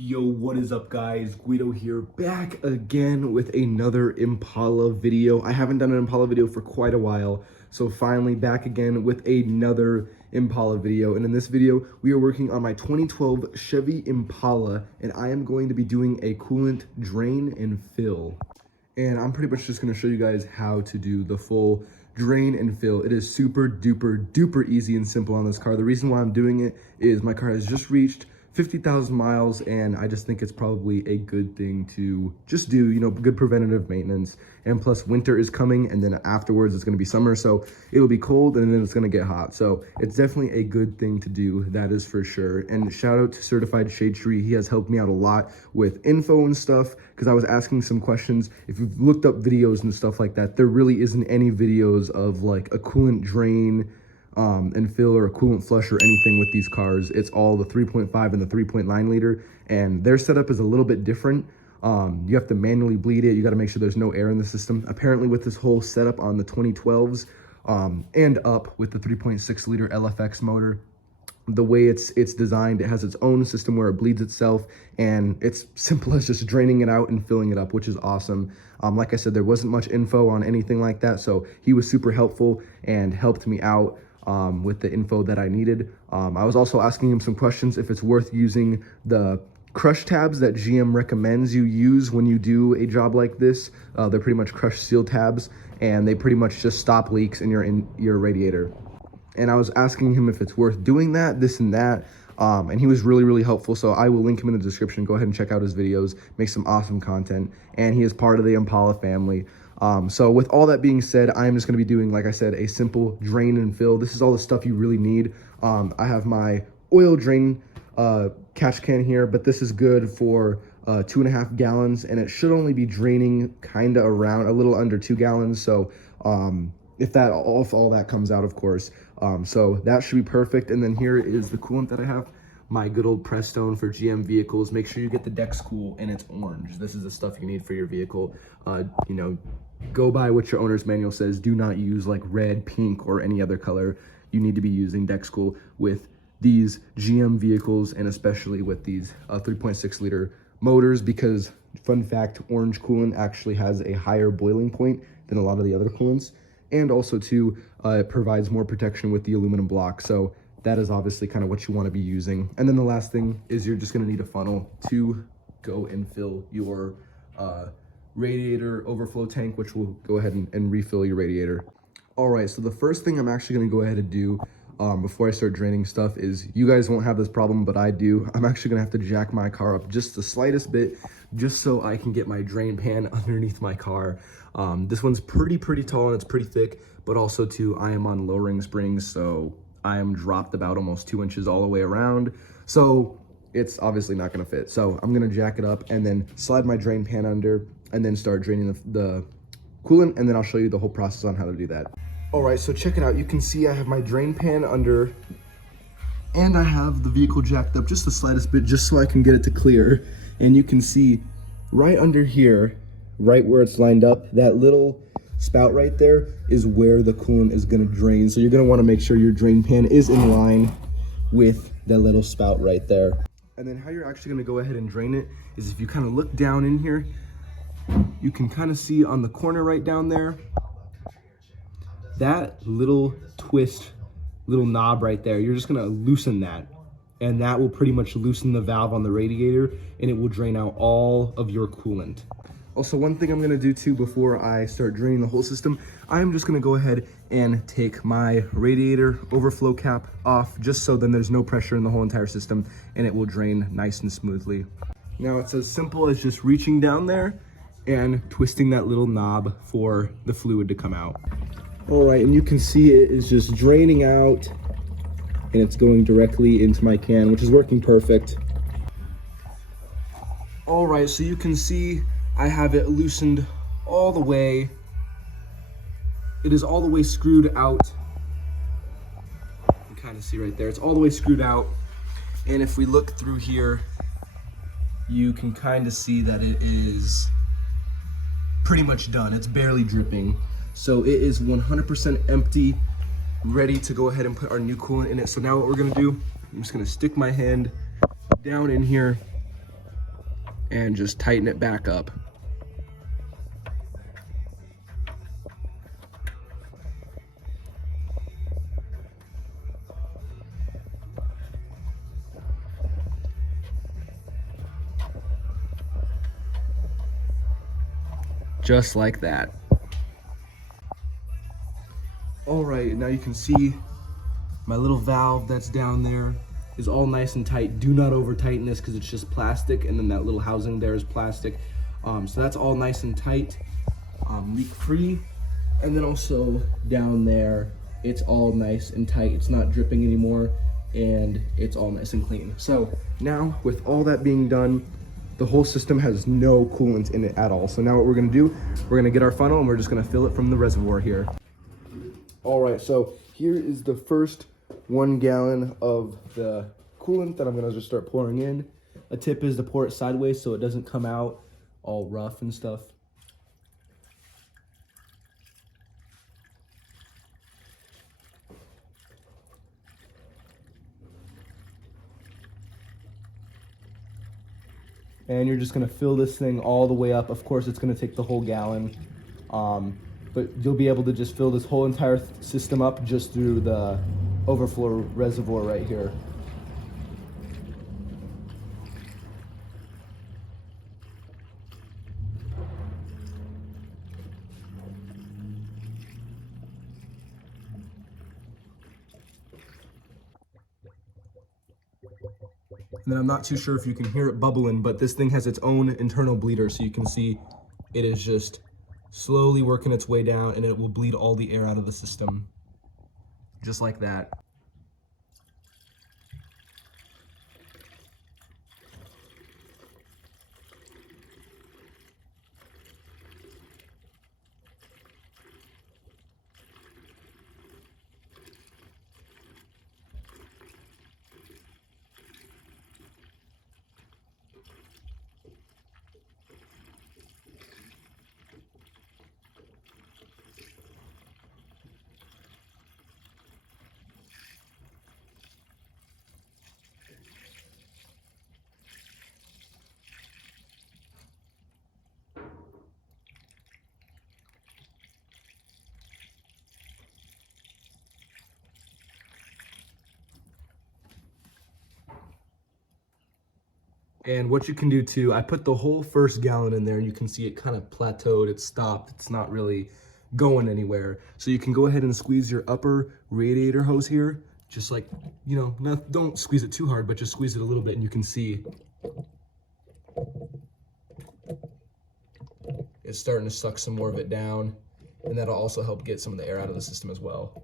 Yo, what is up guys? Guido here, back again with another Impala video. I haven't done an Impala video for quite a while, so finally back again with another Impala video. And in this video, we are working on my 2012 Chevy Impala, and I am going to be doing a coolant drain and fill. And I'm pretty much just gonna show you guys how to do the full drain and fill. It is super duper easy and simple on this car. The reason why I'm doing it is my car has just reached 50,000 miles, and I just think it's probably a good thing to just do, you know, good preventative maintenance. And plus winter is coming, and then afterwards it's going to be summer, so it'll be cold and then it's going to get hot. So it's definitely a good thing to do, that is for sure. And shout out to Certified Shade Tree. He has helped me out a lot with info and stuff, because I was asking some questions. If you've looked up videos and stuff like that, there really isn't any videos of like a coolant drain and fill or a coolant flush or anything with these cars. It's all the 3.5 and the 3.9 liter, and their setup is a little bit different. You have to manually bleed it. You got to make sure there's no air in the system. Apparently with this whole setup on the 2012s and up with the 3.6 liter LFX motor, the way it's designed, it has its own system where it bleeds itself, and it's simple as just draining it out and filling it up, which is awesome. Like I said, there wasn't much info on anything like that, so he was super helpful and helped me out with the info that I needed. I was also asking him some questions if it's worth using the crush tabs that GM recommends you use when you do a job like this. They're pretty much crush seal tabs, and they pretty much just stop leaks in your radiator. And I was asking him if it's worth doing that, this and that, and he was really helpful. So I will link him in the description. Go ahead and check out his videos, make some awesome content, and he is part of the Impala family. So with all that being said, I am just going to be doing, like I said, a simple drain and fill. This is all the stuff you really need. I have my oil drain catch can here, but this is good for 2.5 gallons, and it should only be draining kind of around a little under 2 gallons. So if all that comes out, of course. So that should be perfect. And then here is the coolant that I have. My good old Prestone for GM vehicles. Make sure you get the Dex Cool, and it's orange. This is the stuff you need for your vehicle. You know, go by what your owner's manual says. Do not use like red, pink, or any other color. You need to be using Dex Cool with these GM vehicles, and especially with these 3.6 liter motors, because fun fact, orange coolant actually has a higher boiling point than a lot of the other coolants. And also too, it provides more protection with the aluminum block. So that is obviously kind of what you want to be using. And then the last thing is you're just going to need a funnel to go and fill your radiator overflow tank, which will go ahead and refill your radiator. All right, so the first thing I'm actually going to go ahead and do before I start draining stuff is, you guys won't have this problem, but I do. I'm actually going to have to jack my car up just the slightest bit, just so I can get my drain pan underneath my car. This one's pretty tall and it's pretty thick, but also too, I am on lowering springs, so I am dropped about almost 2 inches all the way around. So it's obviously not gonna fit. So I'm gonna jack it up and then slide my drain pan under, and then start draining the coolant, and then I'll show you the whole process on how to do that. All right, so check it out. You can see I have my drain pan under, and I have the vehicle jacked up just the slightest bit, just so I can get it to clear. And you can see right under here, right where it's lined up, that little spout right there is where the coolant is going to drain. So you're going to want to make sure your drain pan is in line with that little spout right there. And then how you're actually going to go ahead and drain it is, if you kind of look down in here, you can kind of see on the corner right down there, that little twist, little knob right there, you're just going to loosen that, and that will pretty much loosen the valve on the radiator, and it will drain out all of your coolant. Also, one thing I'm gonna do too before I start draining the whole system, I'm just gonna go ahead and take my radiator overflow cap off, just so then there's no pressure in the whole entire system, and it will drain nice and smoothly. Now it's as simple as just reaching down there and twisting that little knob for the fluid to come out. All right, and you can see it is just draining out, and it's going directly into my can, which is working perfect. All right, so you can see I have it loosened all the way. It is all the way screwed out. You can kind of see right there, it's all the way screwed out. And if we look through here, you can kind of see that it is pretty much done. It's barely dripping. So it is 100% empty, ready to go ahead and put our new coolant in it. So now what we're gonna do, I'm just gonna stick my hand down in here and just tighten it back up. Just like that. All right, now you can see my little valve that's down there is all nice and tight. Do not over tighten this because it's just plastic, and then that little housing there is plastic. So that's all nice and tight, leak free. And then also down there, it's all nice and tight. It's not dripping anymore, and it's all nice and clean. So now with all that being done, the whole system has no coolant in it at all. So now what we're gonna do, we're gonna get our funnel and we're just gonna fill it from the reservoir here. All right, so here is the first 1 gallon of the coolant that I'm gonna just start pouring in. A tip is to pour it sideways so it doesn't come out all rough and stuff. And you're just gonna fill this thing all the way up. Of course, it's gonna take the whole gallon, but you'll be able to just fill this whole entire system up just through the overflow reservoir right here. And then I'm not too sure if you can hear it bubbling, but this thing has its own internal bleeder, so you can see it is just slowly working its way down, and it will bleed all the air out of the system, just like that. And what you can do too, I put the whole first gallon in there and you can see it kind of plateaued, it stopped, it's not really going anywhere. So you can go ahead and squeeze your upper radiator hose here, just like, you know, don't squeeze it too hard, but just squeeze it a little bit and you can see it's starting to suck some more of it down, and that'll also help get some of the air out of the system as well.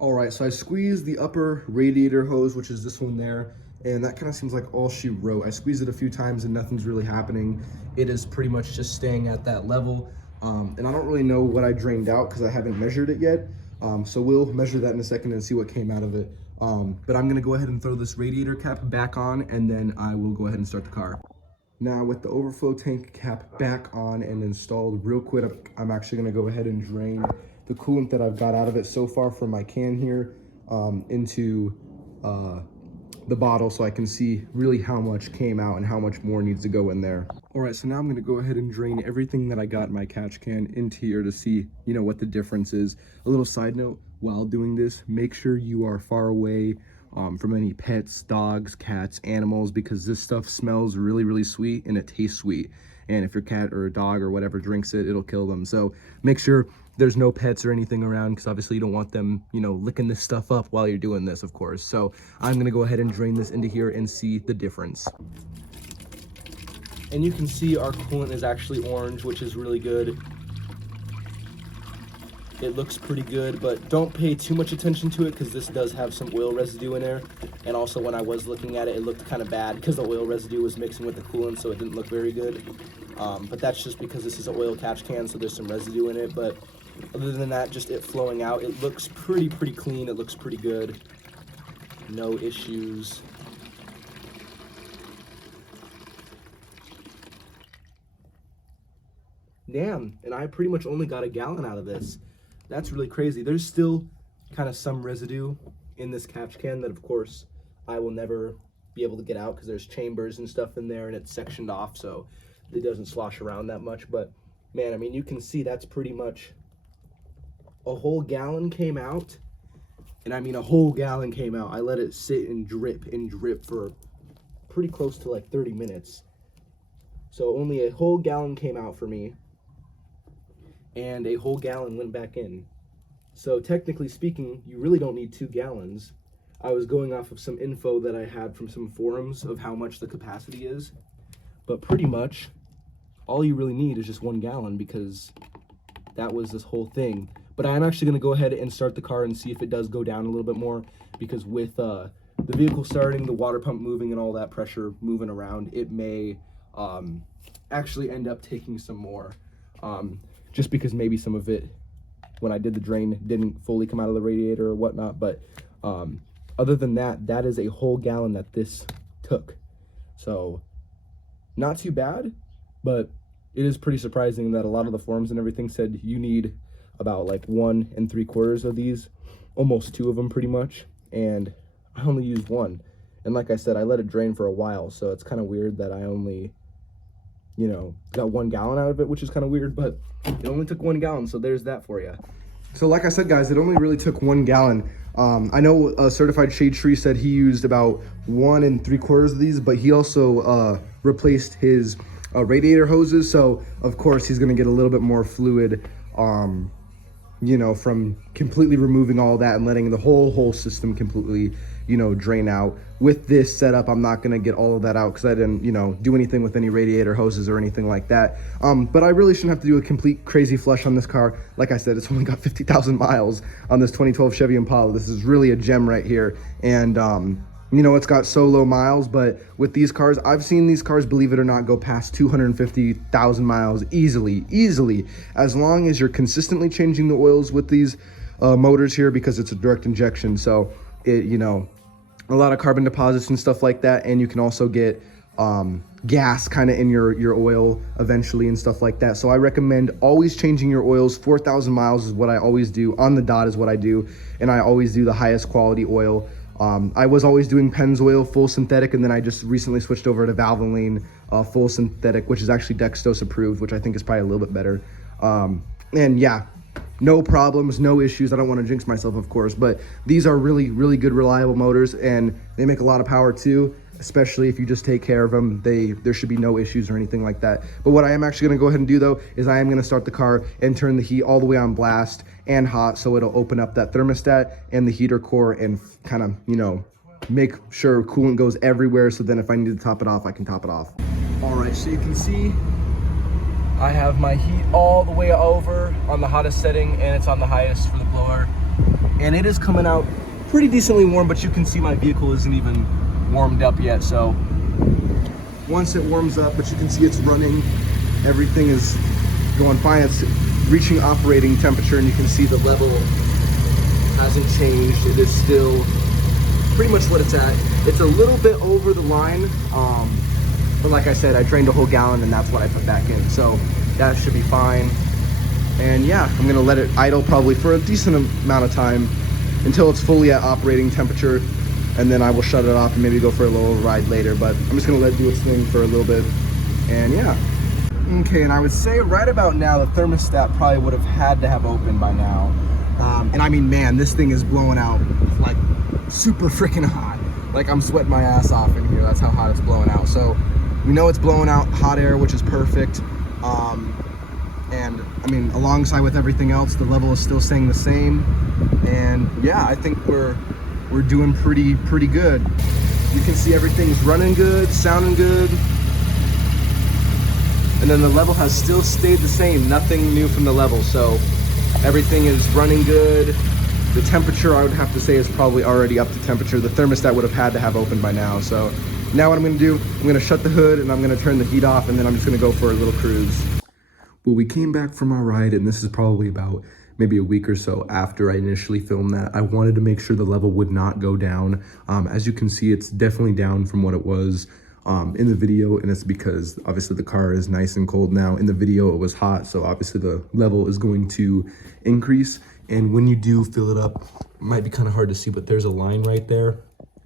All right, so I squeezed the upper radiator hose, which is this one there, and that kind of seems like all she wrote. I squeezed it a few times and nothing's really happening. It is pretty much just staying at that level. And I don't really know what I drained out because I haven't measured it yet. So we'll measure that in a second and see what came out of it. But I'm gonna go ahead and throw this radiator cap back on, and then I will go ahead and start the car. Now with the overflow tank cap back on and installed real quick, I'm actually gonna go ahead and drain the coolant that I've got out of it so far from my can here into the bottle, so I can see really how much came out and how much more needs to go in there. All right, so now I'm gonna go ahead and drain everything that I got in my catch can into here to see, you know, what the difference is. A little side note, while doing this, make sure you are far away from any pets, dogs, cats, animals, because this stuff smells really, really sweet and it tastes sweet. And if your cat or a dog or whatever drinks it, it'll kill them. So make sure there's no pets or anything around, because obviously you don't want them, you know, licking this stuff up while you're doing this, of course. So I'm gonna go ahead and drain this into here and see the difference. And you can see our coolant is actually orange, which is really good. It looks pretty good, but don't pay too much attention to it because this does have some oil residue in there. And also when I was looking at it, it looked kind of bad because the oil residue was mixing with the coolant, so it didn't look very good. But that's just because this is an oil catch can, so there's some residue in it. But other than that, just it flowing out, it looks pretty clean. It looks pretty good. No issues. Damn, and I pretty much only got a gallon out of this. That's really crazy. There's still kind of some residue in this catch can that, of course, I will never be able to get out because there's chambers and stuff in there, and it's sectioned off so it doesn't slosh around that much. But man, I mean, you can see that's pretty much a whole gallon came out. And I mean, a whole gallon came out. I let it sit and drip for pretty close to like 30 minutes. So only a whole gallon came out for me, and a whole gallon went back in. So technically speaking, you really don't need 2 gallons. I was going off of some info that I had from some forums of how much the capacity is, but pretty much all you really need is just 1 gallon, because that was this whole thing. But I'm actually going to go ahead and start the car and see if it does go down a little bit more, because with the vehicle starting, the water pump moving, and all that pressure moving around, it may actually end up taking some more, just because maybe some of it, when I did the drain, didn't fully come out of the radiator or whatnot. But other than that, that is a whole gallon that this took. So not too bad, but it is pretty surprising that a lot of the forums and everything said you need about like 1 3/4 of these, almost 2 of them pretty much, and I only used 1. And like I said, I let it drain for a while, so it's kind of weird that I only, you know, got 1 gallon out of it, which is kind of weird, but it only took 1 gallon, so there's that for you. So like I said, guys, it only really took 1 gallon. I know Certified Shade Tree said he used about 1 3/4 of these, but he also replaced his radiator hoses, so of course he's going to get a little bit more fluid, you know, from completely removing all that and letting the whole system completely, you know, drain out. With this setup, I'm not going to get all of that out because I didn't, you know, do anything with any radiator hoses or anything like that. But I really shouldn't have to do a complete crazy flush on this car. Like I said, it's only got 50,000 miles on this 2012 Chevy Impala. This is really a gem right here. And, you know, it's got so low miles, but with these cars, I've seen these cars, believe it or not, go past 250,000 miles easily, as long as you're consistently changing the oils with these motors here, because it's a direct injection. So it, you know, a lot of carbon deposits and stuff like that, and you can also get gas kind of in your oil eventually and stuff like that. So I recommend always changing your oils. 4,000 miles is what I always do. On the dot is what I do, and I always do the highest quality oil. I was always doing Pennzoil full synthetic, and then I just recently switched over to Valvoline full synthetic, which is actually Dextos approved, which I think is probably a little bit better. And yeah, no problems, no issues. I don't want to jinx myself, of course, but these are really good, reliable motors, and they make a lot of power too, especially if you just take care of them. There should be no issues or anything like that. But what I am actually going to go ahead and do, though, is I am going to start the car and turn the heat all the way on blast and hot, so it'll open up that thermostat and the heater core and kind of, you know, make sure coolant goes everywhere, so then if I need to top it off, I can top it off. All right, so you can see I have my heat all the way over on the hottest setting, and it's on the highest for the blower, and it is coming out pretty decently warm, but you can see my vehicle isn't even warmed up yet. So once it warms up, but you can see it's running, everything is going fine. It's reaching operating temperature, and you can see the level hasn't changed. It is still pretty much what it's at. It's a little bit over the line, but like I said, I drained a whole gallon, and that's what I put back in, so that should be fine. And yeah, I'm gonna let it idle probably for a decent amount of time until it's fully at operating temperature, and then I will shut it off and maybe go for a little ride later. But I'm just gonna let it do its thing for a little bit, and yeah. Okay, and I would say right about now, the thermostat probably would have had to have opened by now. And I mean, man, this thing is blowing out like super freaking hot. Like, I'm sweating my ass off in here. That's how hot it's blowing out. So we know it's blowing out hot air, which is perfect. And I mean, alongside with everything else, the level is still staying the same. And yeah, I think we're doing pretty good. You can see everything's running good, sounding good. And then the level has still stayed the same, nothing new from the level. So everything is running good. The temperature, I would have to say, is probably already up to temperature. The thermostat would have had to have opened by now. So now what I'm gonna do, I'm gonna shut the hood and I'm gonna turn the heat off, and then I'm just gonna go for a little cruise. Well, we came back from our ride, and this is probably about maybe a week or so after I initially filmed that. I wanted to make sure the level would not go down. As you can see, it's definitely down from what it was in the video, and it's because obviously the car is nice and cold now. In the video, it was hot, so obviously the level is going to increase. And when you do fill it up, it might be kind of hard to see, but there's a line right there.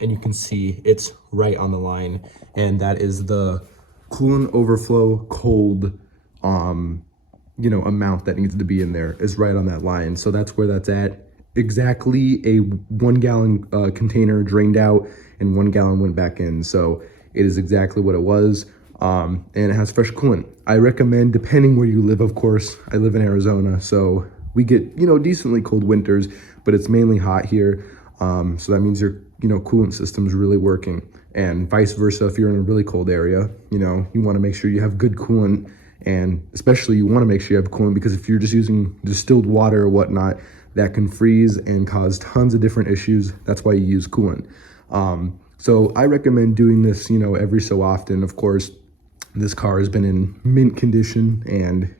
and you can see it's right on the line, and that is the coolant overflow cold amount that needs to be in there is right on that line. So that's where that's at. Exactly a 1 gallon container drained out and 1 gallon went back in. So it is exactly what it was. And it has fresh coolant. I recommend, depending where you live, of course, I live in Arizona, so we get, decently cold winters, but it's mainly hot here. So that means your, coolant system's really working, and vice versa. If you're in a really cold area, you want to make sure you have good coolant, and especially you want to make sure you have coolant, because if you're just using distilled water or whatnot, that can freeze and cause tons of different issues. That's why you use coolant. So I recommend doing this, every so often. Of course, this car has been in mint condition and,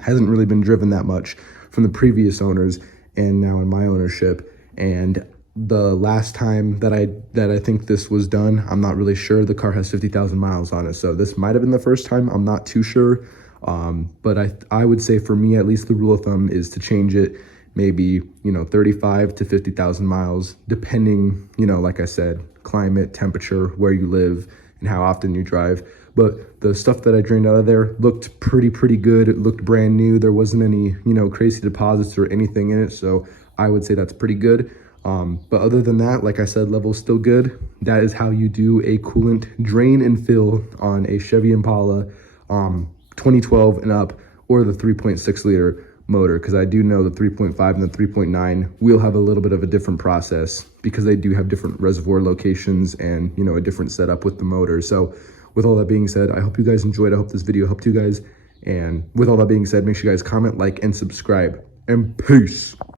hasn't really been driven that much from the previous owners and now in my ownership. And the last time that I think this was done, I'm not really sure. The car has 50,000 miles on it. So this might have been the first time. I'm not too sure. But I would say for me, at least the rule of thumb is to change it maybe, 35 to 50,000 miles, depending, like I said, climate, temperature, where you live, and how often you drive. But the stuff that I drained out of there looked pretty good. It looked brand new. There wasn't any, crazy deposits or anything in it. So I would say that's pretty good. But other than that, like I said, level's still good. That is how you do a coolant drain and fill on a Chevy Impala 2012 and up, or the 3.6 liter motor, because I do know the 3.5 and the 3.9 will have a little bit of a different process, because they do have different reservoir locations and a different setup with the motor. So with all that being said, I hope you guys enjoyed. I hope this video helped you guys. And with all that being said, make sure you guys comment, like, and subscribe. And peace.